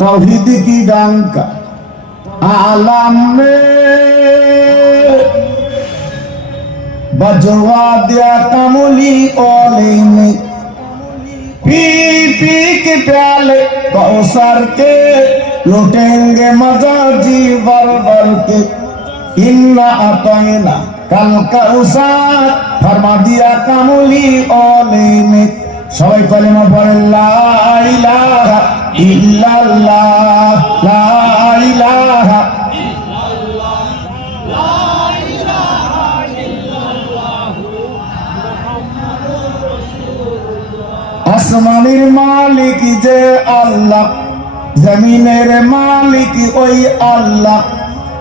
तौहीद की डंका आलम में बजवा दिया कमली ओले में पी पी के प्याले कौसर के लुटेंगे मजा जी बर बर के इन्ना अतैना कल कौसर फरमा दिया कमली ओले में সবাই কলিমা পড়েন লা ইলাহা ইল্লাল্লাহ লা ইলাহা ইল্লাল্লাহ লা ইলাহা ইল্লাল্লাহ মুহাম্মাদুর রাসূলুল্লাহ। আসমানের মালিক যে আল্লাহ, জমিনের মালিক ওই আল্লাহ,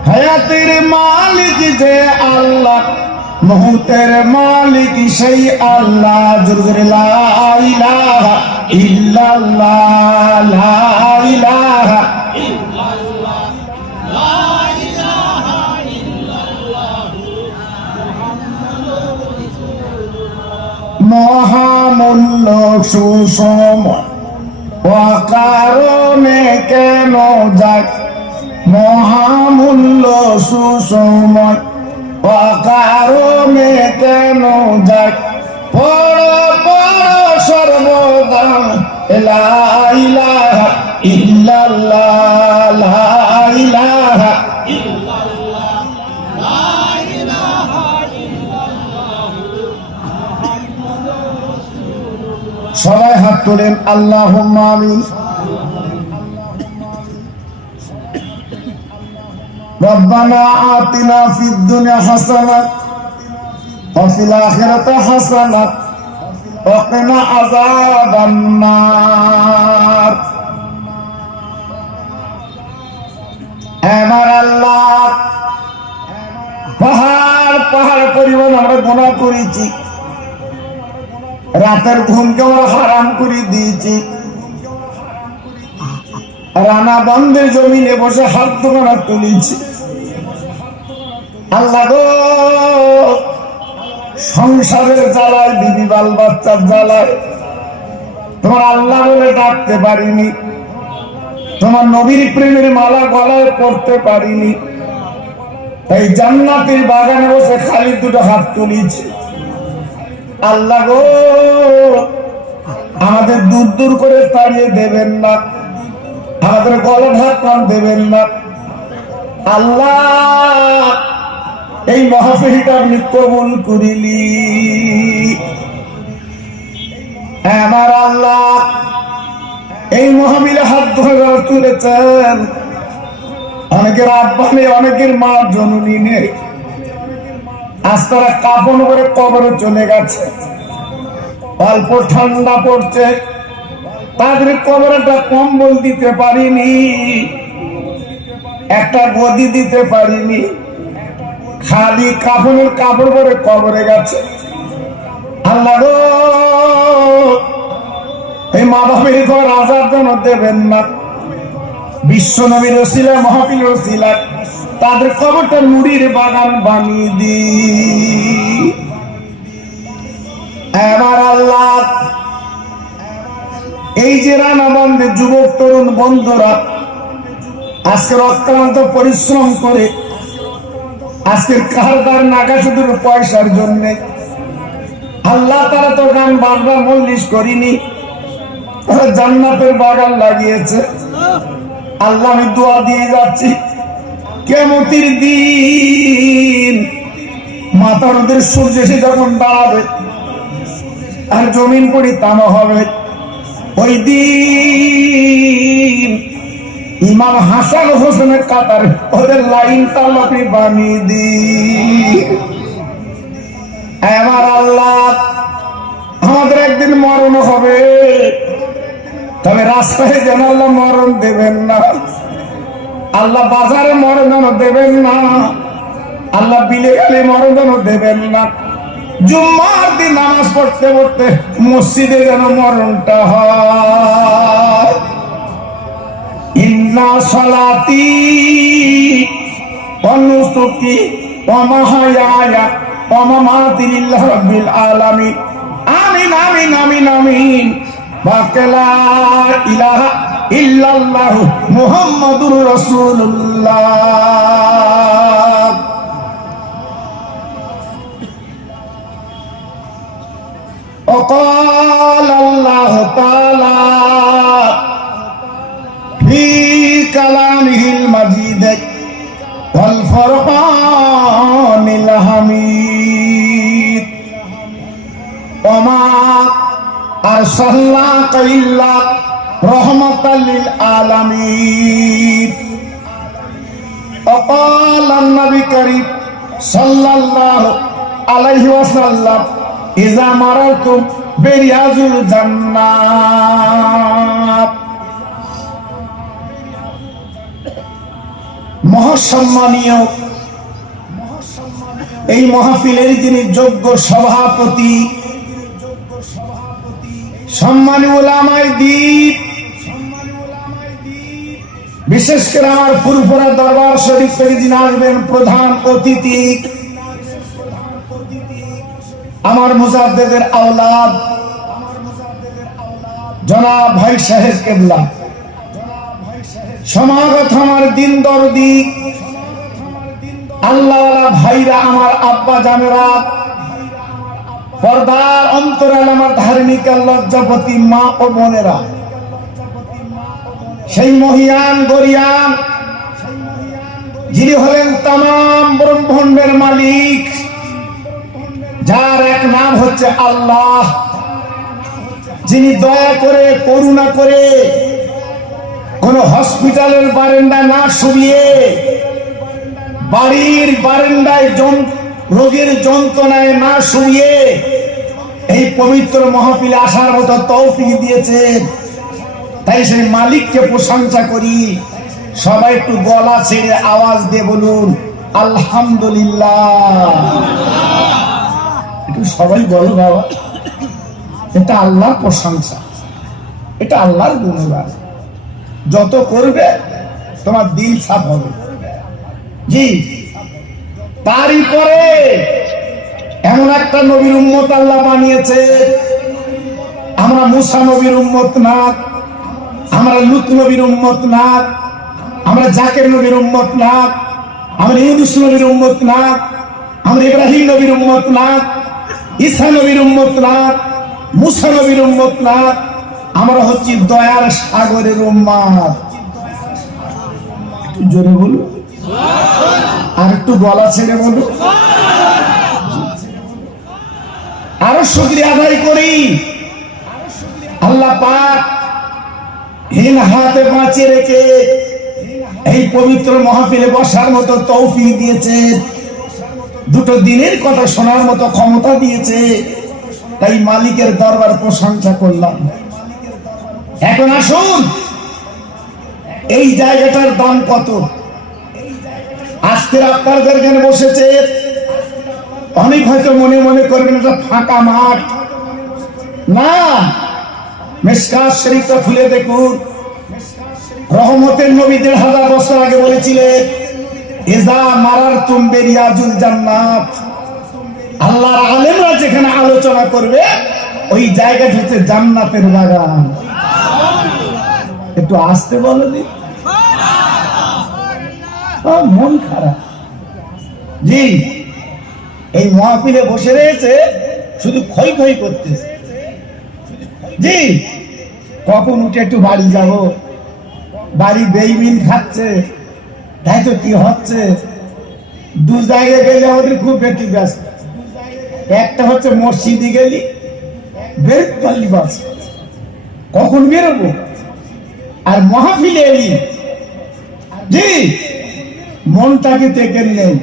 হায়াতের মালিক যে আল্লাহ, মুহূর্তের মালিক সেই আল্লাহ। জোরে জোরে লা ইলাহা ইল্লাল্লাহ লা ইলাহা ইল্লাল্লাহ লা ইলাহা ইল্লাল্লাহ মুহাম্মাদুর রাসূলুল্লাহ। মহামূল্য সুসময় অকারণে কেন যায়, মহামূল্য সুসময় অকারণে কেন যায়, পড়ো পড়ো সর্বদা লা ইলাহা ইল্লাল্লাহ লা ইলাহা ইল্লাল্লাহ লা ইলাহা ইল্লাল্লাহ মুহাম্মাদুর রাসূলুল্লাহ। সবাই হাত তোলেন আল্লাহুম্মা আমিন। ربنا آتنا في الدنيا حسنة وفي الآخرة حسنة وقنا عذاب النار। আমার আল্লাহ, পাহাড় পাহাড় পরিমাণ আমরা গুনাহ করেছি, রাতের ঘুমকে আমরা হারাম করে দিয়েছি, রানা বন্ধের জমিনে বসে হাত দোকানা তুলেছি। আল্লাহ গো, সংসারের জ্বালায়, বিবি বাল বাচ্চার জ্বালায় তোমার আল্লাহ বলে ডাকতে পারিনি, তোমার নবীর প্রেমের মালা গলায় পড়তে পারিনি, তাই জান্নাতের বাগানে বসে খালি দুটো হাত তুলেছি। আল্লাহ গো, আমাদের দূর দূর করে তাড়িয়ে দেবেন না, আমাদের গলা ঢাকান দেবেন না। আল্লাহ, এই মাহফিলটা আপনি কবুল করিলি। আমার আল্লাহ, এই মাহফিলে হাত ধরে তুলেছেন, অনেকের আব্বা নেই, অনেকের মা জননী নেই, আজ তারা কাপন করে কবরে চলে গেছে, অল্প ঠান্ডা পড়ছে, তাদের কবরটা কম্বল দিতে পারিনি, একটা গদি দিতে পারিনি, খালি কাপড়ের কাপড় পরে কবরে গেছে। আল্লাহ গো, এই মা বাপের ঘর আজাদ যেন দেবেন না, বিশ্ব নবীর ওসিলা মাহফিল ওসিলা তাদের কবরটা নুরির বাগান বানিয়ে দি। আমার আল্লাহ, এই যে রানা বন্ধে যুবক তরুণ বন্ধুরা আজকের অক্লান্ত পরিশ্রম করে, আজকের কারবার নাগা শুধু পয়সার জন্য, আল্লাহ তারা তো গান বাজনা মজলিস করিনি, তারা জান্নাতের বাগান লাগিয়েছে। আল্লাহ, আমি দোয়া দিয়ে যাচ্ছি, কিয়ামতের দিন মাথার ওদের সূর্য এসে যখন দাঁড়াবে আর জমিন পরিতানো হবে, ওই দিন ইমাম হাসান হোসেনের কাতার ওদের লাইনটা আপনি বানিয়ে দিন। আমার আল্লাহ, আমাদের একদিন মরণ হবে, তবে রাস্তায় যেন আল্লাহ মরণ দেবেন না, আল্লাহ বাজারে মরণ দেবেন না, আল্লাহ বিলে গালে মরণ দেবেন না, জুম্মার দিন নামাজ পড়তে পড়তে মসজিদে যেন মরণটা হয়। ইন্না সালাতি ওয়া নুসুকি ওয়া মাহইয়ায়া ওয়া মামাতি লিল্লাহি রাব্বিল আলামিন। আমিন আমিন আমিন আমিন। বাকালা ইলাহা ইল্লাল্লাহু মুহাম্মাদুর রাসূলুল্লাহ। وقال الله تعالى في كلامه المجيد والفرقان الحميد وما أرسلناك إلا رحمة للعالمين وقال النبي الكريم صلى الله عليه وسلم إذا مررتم برياض الجنة মহাসম্মানীয় এই মাহফিলের যিনি যোগ্য সভাপতি, সম্মানী উলামায়ে দ্বীন, বিশেষ করে আমার ফুরফুরা দরবার শরীফ থেকে যিনি আসবেন প্রধান অতিথি, আমার মুজাদ্দেদের আওলাদ জনাব ভাই সাহেব কেবলা, সমাগত আমার দিন দরদি আল্লাহওয়ালা ভাইরা, আমার আব্বা জানেরা, পর্দার অন্তরাল আমার ধার্মিক লজ্জাপতি মা ও বোনেরা, সেই মহিয়ান গরিয়ান যিনি হলেন তামাম ব্রহ্মাণ্ডের মালিক, যার এক নাম হচ্ছে আল্লাহ, যিনি দয়া করে করুণা করে কোন হসপিটালের বারান্দা না শুয়ে বাড়ির বারান্দায় রোগীর যন্ত্রণায় না শুয়ে এই পবিত্র মাহফিলে আসার মতো তৌফিক দিয়েছেন। তাই সেই মালিককে প্রশংসা করি। সবাই একটু গলা ছেড়ে আওয়াজ দিয়ে বলুন আলহামদুলিল্লাহ। একটু সবাই বলো বাবা, এটা আল্লাহর প্রশংসা, এটা আল্লাহর গুণগান। যত করবে তোমার দিল সাফ হবে। জি, তারই পরে এমন একটা নবীর উম্মত আল্লাহ বানিয়েছে। আমরা মুসা নবীর উম্মত না, আমরা লূত নবীর উম্মত না, আমরা জাকের নবীর উম্মত না, আমরা ইউনূস নবীর উম্মত না, আমরা ইব্রাহিম নবীর উম্মত না, ঈসা নবীর উম্মত না, মুসা নবীর উম্মত না, আমরা হচ্ছি দয়ার সাগরের উম্মত। একটু জোরে বলুন, আর একটু গলা ছেড়ে বলুন, আরো শুকরিয়া আদায় করি। আল্লাহ পাক হীন হাতে বাঁচিয়ে রেখে এই পবিত্র মাহফিলে বসার মতো তৌফিক দিয়েছে, দুটো দিনের কথা শোনার মতো ক্ষমতা দিয়েছে। তাই মালিকের দরবার প্রশংসা করলাম। এখন আসুন, এই জায়গাটার দাম কত? আজকের আপনাদের এখানে বসেছে, অনেক হয়তো মনে মনে করবেন এটা ফাঁকা মাঠ। না, মিশকাত শরীফটা খুলে দেখুন। রহমতের নবী ১৫০০ বছর আগে বলেছিলেন ইজা মারারতুম বিরিয়াজুল জান্নাত। আল্লাহর আলেমরা যেখানে আলোচনা করবে ওই জায়গাটা হচ্ছে জান্নাতের বাগান। একটু আসতে বলেনি, মন খারাপ। জি, এই মাহফিলে বসে রয়েছে শুধু খই খই করতেছে। জি, কখন উঠে একটু বাড়ি যাব, বাড়ি বেইমিন খাচ্ছে, তাই তো কি হচ্ছে। দু জায়গায় গেলে আমাদের খুব ব্যতিব্যস্ত। একটা হচ্ছে মসজিদে গেলি বেরোতে পারলি বাস, কখন বেরোবো, আর মাহফিলে এলি জি মনটাকে থেকে নেই।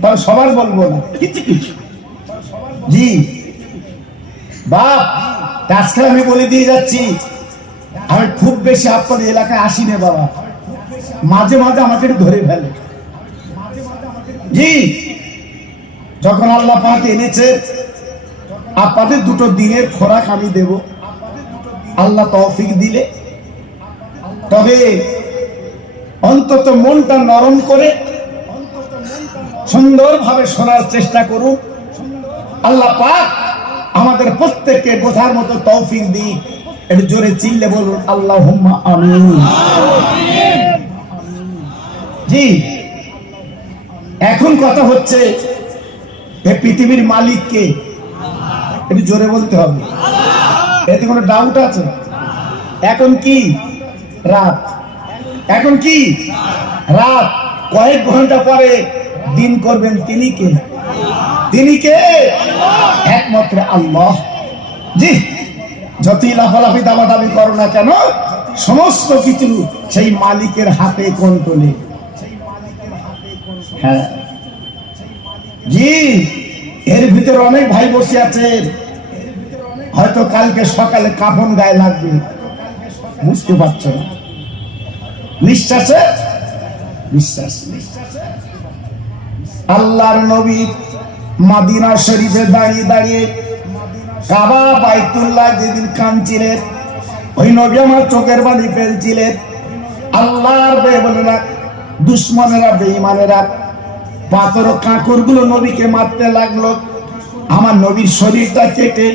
তবে সবার বলবো না, কিছু কিছু। জি বাপ, আজকে আমি বলে দিয়ে যাচ্ছি, আমি খুব বেশি আপনার এলাকায় আসি না বাবা, মাঝে মাঝে আমাকে ধরে ফেলে। জি, যখন আল্লাহ পাক এনেছে আপনাদের দুটো দিনের খোরাক আমি দেব, আল্লাহ তৌফিক দিলে। তবে অন্তত মনটা নরম করে সুন্দরভাবে শোনার চেষ্টা করুন। আল্লাহ পাক আমাদের প্রত্যেককে বোঝার মতো তৌফিক দিক। একটু জোরে চিল্লে বলুন আল্লাহুম্মা আমিন। জি, এখন কথা হচ্ছে এই পৃথিবীর মালিক কে? একটু জোরে বলতে হবে। এতে কোনো ডাউট আছে? এখন কি রাত, এখন কি রাত, কয়েক ঘন্টা পরে দিন করবেন তিনি কে? তিনি কে? একমাত্র আল্লাহ। জি, যতই লাফালাফি দাবাদাবি করো না কেন, সমস্ত কিছু সেই মালিকের হাতে কন্ট্রোলে। হ্যাঁ জি, এর ভিতরে অনেক ভাই বসে আছেন, হয়তো কালকে সকালে কাফন গায়ে লাগবে, বুঝতে পারছো না। নিঃশ্বাসে বিশ্বাস। আল্লাহর নবী মদিনা শরীফে দাঁড়িয়ে দাঁড়িয়ে কাবা বাইতুল্লাহ যেদিন কাঁদছিলেন, ওই নবী আমার চোখের পানি ফেলছিলেন। আল্লাহর বেঈমানেরা, দুশ্মনেরা, বেঈমানেরা পাথর কাঁকর গুলো নবীকে মারতে লাগলো। আমার নবীর শরীরটা কেটে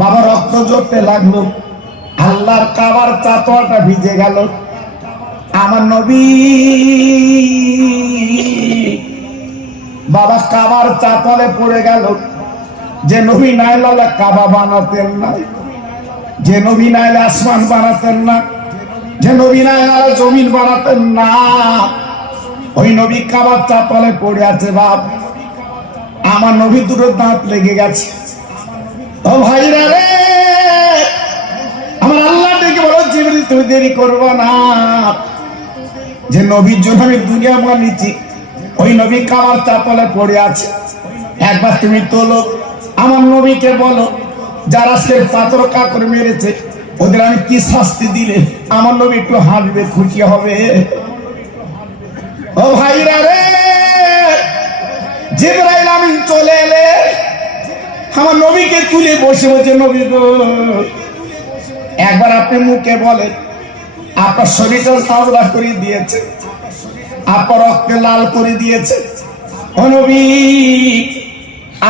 বাবা রক্ত ঝরতে লাগলো। আল্লাহর কাবার চাতরটা ভিজে গেল। আমার নবী বাবা কাবার চাতরে পড়ে গেল। যে নবী নাইলে কাবা বানাতেন না, যে নবী নাইলে আসমান বানাতেন না, যে নবী নাইলে জমিন বানাতেন না, ওই নবী কাবার চাতরে পড়ে আছে। বাপ, আমার নবী দুটো দাঁত লেগে গেছে। ও ভাইরা রে, আমার আল্লাহ ডেকে বলো জিবরিল তুমি দেরি করবো না, যে নবীর জন্য আমি দুনিয়া বানিয়েছি, ওই নবী কাবার চাতলে পড়ে আছে। একবার তুমি তোলো, আমার নবীকে বলো যারা সে পাথর কাকড় মেরেছে ওদের আমি কি শাস্তি দিলে আমার নবী একটু হাসবে, খুশি হবে। ও ভাইরা রে, জিবরাইল আমিন চলে এলে আমার নবীকে তুলে বসে বসে, নবী গো একবার আপনি মুখে বলেন আপনার শরীরটা সাজদা করে দিয়েছে, আপনার রক্তে লাল করে দিয়েছে। ও নবী,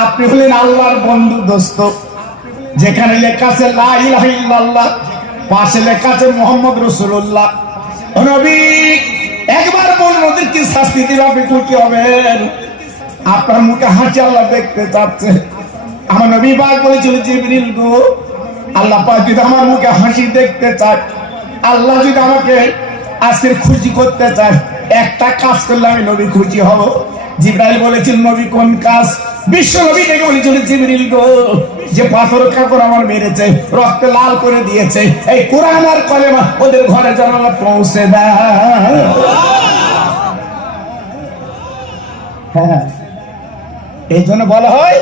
আপনি হলেন আল্লাহর বন্ধু, দোস্ত। যেখানে লেখা আছে লা ইলাহা ইল্লাল্লাহ, পাশে লেখা আছে মুহাম্মদ রাসূলুল্লাহ। ও নবী, একবার বলুন ওদের কি শাস্তি দিবে, আপনি খুশি হবেন? আপনার মুখে হাসি আল্লাহ দেখতে চাচ্ছে। আমার নবী পাক বলেছিল জিবরিল গো, আল্লাহ পাক যদি আমার মুখে হাসি দেখতে চায়, আল্লাহ যদি আমাকে আজকে খুশি করতে চায়, একটা কাজ করলে আমি নবী খুশি হব। জিবরাইল বলেছিল নবী কোন কাজ? বিশ্ব নবী ডেকে বলেছিল জিবরিল গো, যে পাথর কাকর আমার মেরেছে, রক্তে লাল করে দিয়েছে, এই কোরআন আর কলেমা ওদের ঘরে যেন পৌঁছে দেয়। হ্যাঁ, এই জন্য বলা হয়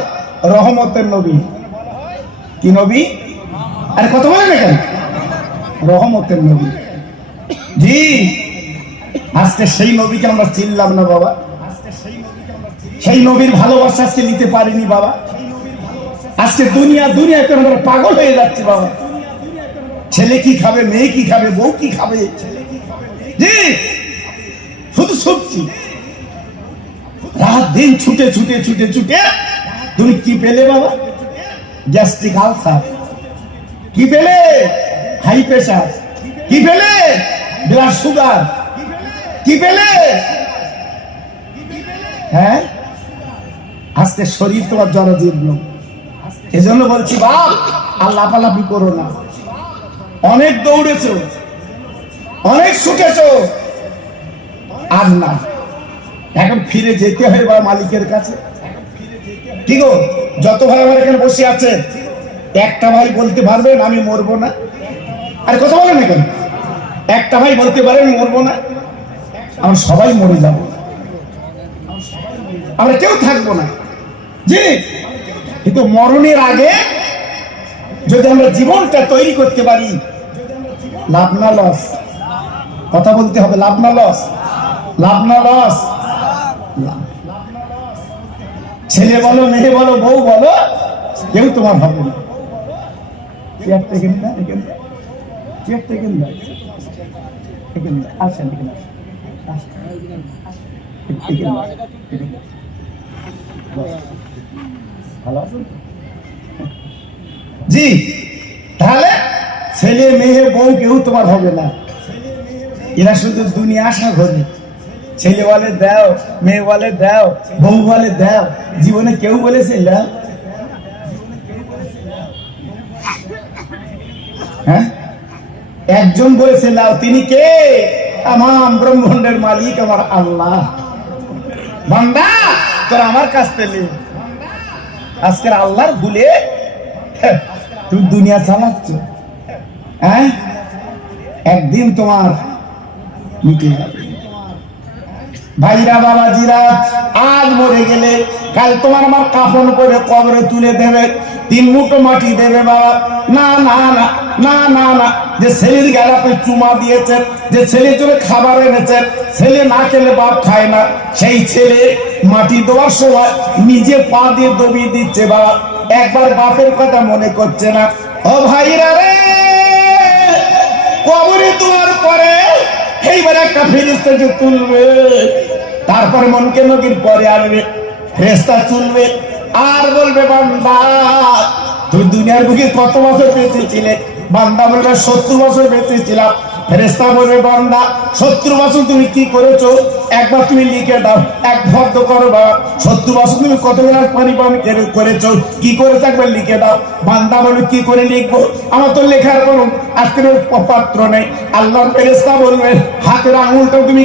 রহমতের নবী। কি নবী? আরে কথা বলেন না কেন? রহমতের নবী। জি, আজকে সেই নবীকে আমরা চিনলাম না বাবা, সেই নবীর ভালোবাসা আজকে নিতে পারিনি বাবা। আজকে দুনিয়াতে আমরা পাগল হয়ে যাচ্ছি বাবা। ছেলে কি খাবে, মেয়ে কি খাবে, বউ কি খাবে, জি শুধু সবজি। রাত দিন ছুটে ছুটে ছুটে ছুটে তুমি কি পেলে বাবা? Gastric ulcer. কি পেলে? High pressure. কি পেলে? Blood sugar. কি পেলে? হ্যাঁ, আজকে শরীর তোমার জরাজীর্ণ। এজন্য বলছি বাপ, আর লাফালাফি করো না। অনেক দৌড়েছো, অনেক ছুটেছো, আর না, এখন ফিরে যেতে হয় বা মালিকের কাছে। কি গো, যত ভাই আমার এখানে বসে আছে, একটা ভাই বলতে পারবেন আমি মরবো না? আরে কথা বলেন না কেন? একটা ভাই বলতে পারেন মরবো না? আমরা সবাই মরে যাব, আমরা কেউ থাকবো না। জি, কিন্তু মরণের আগে যদি আমরা জীবনটা তৈরি করতে পারি, লাভ না লস? কথা বলতে হবে, লাভ না লস? লাভ না লস? ছেলে বলো, মেয়ে বলো, বউ বলো, কেউ তোমার হবে না। জি, তাহলে ছেলে মেয়ে বউ কেউ তোমার হবে না। এরা শুধু দুনিয়া আশা করে, ছেলে বলে দাও, মেয়ে বলে দাও, বউ বলে দাও, জীবনে কেউ বলেছে দাও? হ্যাঁ, একজন বলেছে দাও, তিনি কে? আমার ব্রহ্মাণ্ডের মালিক আমার আল্লাহ। বান্দা তোর আমার কাছ থেকে আজকের আল্লাহর ভুলে তুমি দুনিয়া চালাচ্ছ। হ্যাঁ, একদিন তোমার মিটে যাবে। ভাইরা বাবাজিরা, আজ মরে গেলে কাল তোমার আমার কাফন করে কবরে তুলে দেবে, 3 মুঠো মাটি দেবে বাবা। না না না না না না, যে ছেলের গেলাতে চুমা দিয়েছে, যে ছেলের জন্য খাবার এনেছে, ছেলে না খেলে বাপ খায় না, সেই ছেলে মাটি দেওয়ার সময় নিজে পা দিয়ে দবিয়ে দিচ্ছে বাবা, একবার বাপের কথা মনে করছে না। ও ভাইরা রে, কবরে তোলার পরে এইবার একটা ফেরেশতাকে তুলবে, তারপরে মনকে নদীর পরে আনবে, ফেরেশতা তুলবে আর বলবে বান্দা তুই দুনিয়ার বুকে কত বছর বেঁচেছিলে? বান্দা বলবে 70 বছর বেঁচেছিলাম। ফেরেশতা বলবে বান্দা 70 বছর তুমি কি করেছো একবার তুমি লিখে দাও, এক ভদ্র করো বাবা, 70 বছর তুমি কত গ্লাস পানি পান করেছো, কি করেছো একবার লিখে দাও। বান্দা বলবে কি করে লিখবো, আমার তো লেখার কোনো আজকের পাত্র নেই। আল্লাহর ফেরেশতা বলবে হাতের আঙুলটা তুমি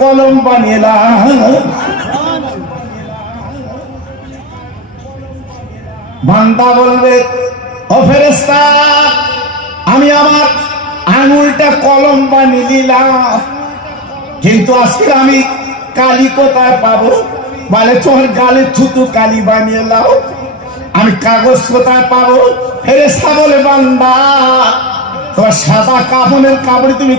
কলম বানিয়ে নাও। বান্দা বলবে ও ফেরেশতা, আমি আমার আঙুলটা কলম বানিয়ে নিলাম, কিন্তু আজকে আমি কালি কোথায় পাবো? বলে তোমার গালে থুতু কালি বানিয়ে নাও। আমি কাগজ কোথায় পাবো? ফেরেশতা বলে বান্দা তোমার সাদা কাফনের কাপড়ে তুমি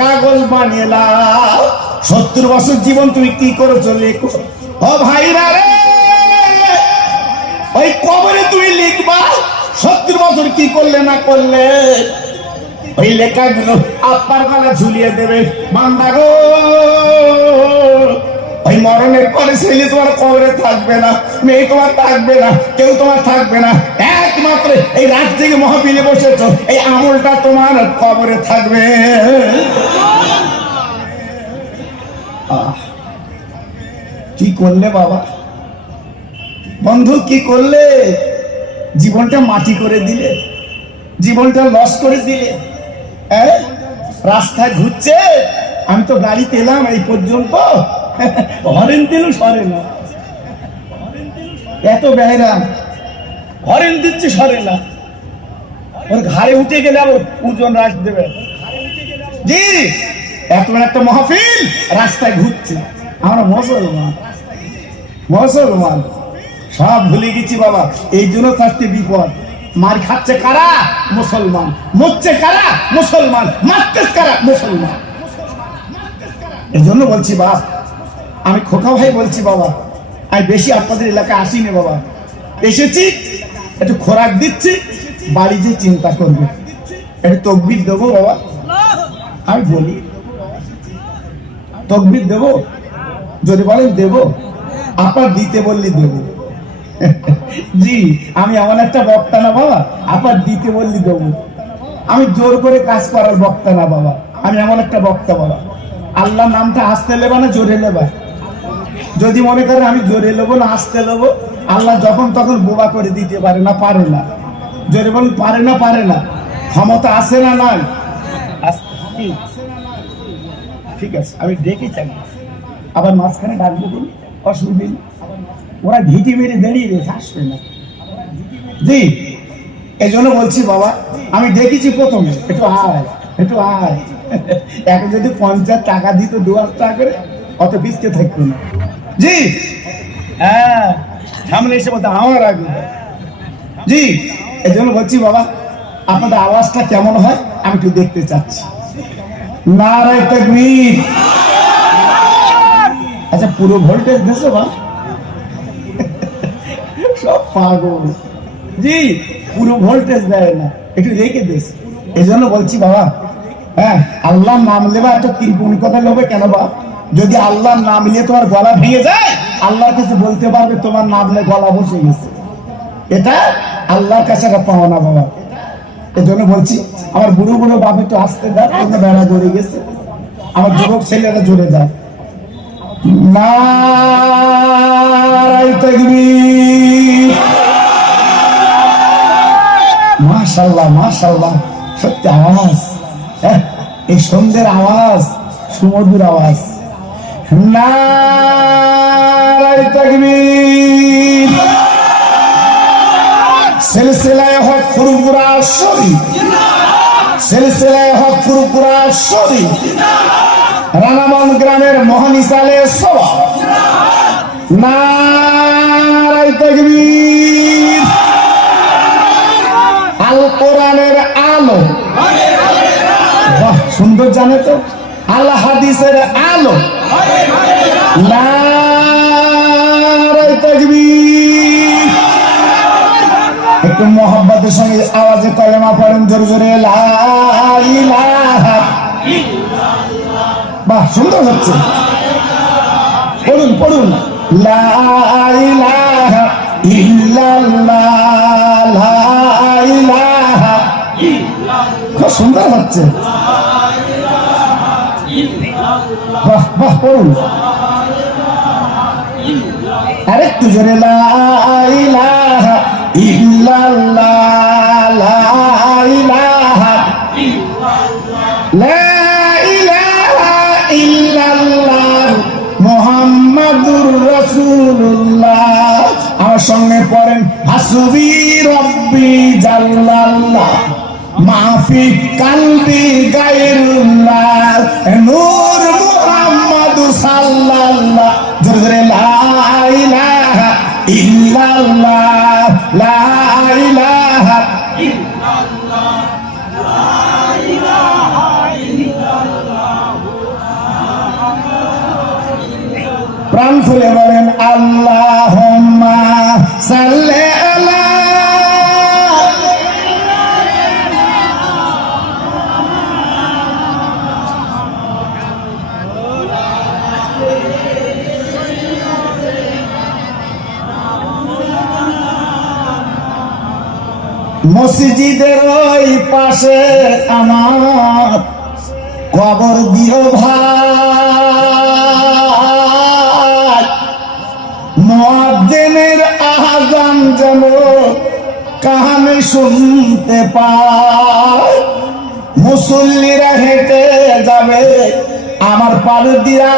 কাগজ বানিয়ে নাও। 70 বছর জীবন তুমি কি করেছো লেখো। ও ভাইরা রে, ওই কবরে তুমি লিখবা 70 বছর কি করলে না করলে, ওই লেখাগুলো আপনার গলা ঝুলিয়ে দেবে। বান্দা গো, ওই মরণের পরে ছেলে তোমার কবরে থাকবে না, মেয়ে তোমার থাকবে না, কেউ তোমার থাকবে না, একমাত্র এই রাত থেকে মহাবিলে বসেছ, এই আমলটা তোমার কবরে থাকবে। কি করলে বাবা, বন্ধু কি করলে? জীবনটা মাটি করে দিলে, জীবনটা লস করে দিলে। রাস্তায় ঘুরছে, আমি তো গাড়িতে এলাম এই পর্যন্ত, হরেন দিল সরে না, এত বেহরাম হরেন দিচ্ছে সরে না, ওর ঘাড়ে উঠে গেলে আবার ওজন রাখ দেবে। জি, এখন একটা মাহফিল রাস্তায় ঘুরছে, আমরা মুসলমান মুসলমান সব ভুলে গেছি বাবা। এই জন্য থাকতে বিপদ। মার খাচ্ছে কারা? মুসলমান। মরছে কারা? মুসলমান। মারতেছ কারা? মুসলমান। এই জন্য বলছি বাপ, আমি খোকা ভাই বলছি বাবা, আমি বেশি আপনাদের এলাকায় আসিনি বাবা, এসেছি একটু খোরাক দিচ্ছি, বাড়ি যে চিন্তা করবে, একটু তকবির দেবো বাবা। আমি বলি তকবির দেবো, যদি বলেন দেবো, আপনার দিতে বললে দেবো। জি, আমি এমন একটা বক্তা না বাবা, আপনার দিতে বললি দেবো। আমি জোর করে কাজ করার বক্তা না বাবা, আমি এমন একটা বক্তা বাবা। আল্লাহ নামটা আসতে নেবা না জোরে নেবা? যদি মনে করেন আমি জোরে নেবো না আসতে নেবো, আল্লাহ যখন তখন বোবা করে দিতে পারে না, পারে না। জোরে বলুন, পারে না? পারে না। ক্ষমতা আছে না নাই? ঠিক আছে, আমি ডেকে চাই, আবার মাঝখানে ডাকবো, দিন অসুবিধা নেই। ওরা ঘিটি মেরে দাঁড়িয়ে রয়েছে, আসবে না। জি, এই জন্য বলছি বাবা, আমি দেখেছি প্রথমে একটু আয় একটু আয়, এখন যদি 50 টাকা দিত 2000 টাকা করে, অত পিছকে থাকতো না। জি হ্যাঁ, সামনে এসে বলতে আমার আগে। জি, এই জন্য বলছি বাবা, আপনাদের আওয়াজটা কেমন হয় আমি একটু দেখতে চাচ্ছি। নারায়ে তাকবীর। আচ্ছা, পুরো ভোল্টেজ দেশে বা সব পাগল। জি, পুরো ভোল্টেজ দেয় না, একটু রেখে দিস। এই জন্য বলছি বাবা, হ্যাঁ, আল্লাহর নাম নেবা এত কিরকম কথা নেবে কেন বা? যদি আল্লাহর নাম নিয়ে তোমার গলা ভেঙে যায়, আল্লাহর কাছে বলতে পারবে তোমার নাম নিয়ে গলা বসে গেছে। এটা আল্লাহর কাছে একটা পাওনা বাবা। এই জন্য বলছি আমার বুড়ো বুড়ো বাপ একটু আসতে দেয়, বেড়া গড়ে গেছে, আমার যুবক ছেলেরা জুড়ে যায়। নারায়ে তাকবীর। মাশাআল্লাহ মাশাআল্লাহ, সত্যি আওয়াজ, এই সন্ধ্যের আওয়াজ, সুমধুর আওয়াজ। নারায়ে তাকবীর। সিলসিলায়ে হক ফুরফুরা শরীফ, সিলসিলায়ে হক ফুরফুরা শরীফ, রানাবন গ্রামের মহানিসালে সভা। নারায়ে তাকবীর। আল কোরআনের আলো, বাহ সুন্দর জানে তো, আল হাদিসের আলো। নারায়ে তাকবীর। একটু মোহাব্বতের সঙ্গে আওয়াজে কলেমা পড়েন জোরে জোরে, লা ইলাহা ইল্লাল্লাহ। বাহ সুন্দর হচ্ছে, পড়ুন পড়ুন, লা ইলাহা ইল্লাল্লাহ, লা ইলাহা ইল্লাল্লাহ। খুব সুন্দর হচ্ছে, বাহ বাহ পড়ুন আরেকটু জোরে, লা ইলাহা ইল্লাল্লাহ, লা ইলাহা ইল্লাল্লাহ, লা ইলাহা ইল্লাল্লাহ মুহাম্মাদুর রাসূলুল্লাহ। আমার সঙ্গে পড়েন, হাসবি রব্বি জাল্লাল্লাহ মাফি কালবি গায়রুল্লাহ, নূর মুহাম্মাদু সাল্লাল্লাহ। জোরে জোরে, লা ইলাহা ইল্লাল্লাহ, লা ইলাহা ইল্লাল্লাহ, লা ইলাহা ইল্লাল্লাহ। প্রাণ খুলে বলেন, আল্লাহুম্মা সাল্লি আলা। মসজিদের ওই পাশে আমার কবর দিও ভাই, মুয়াজ্জিনের আযান যেন কানে শুনতে পায়। মুসল্লিরা হেঁটে যাবে আমার পাল দিয়া।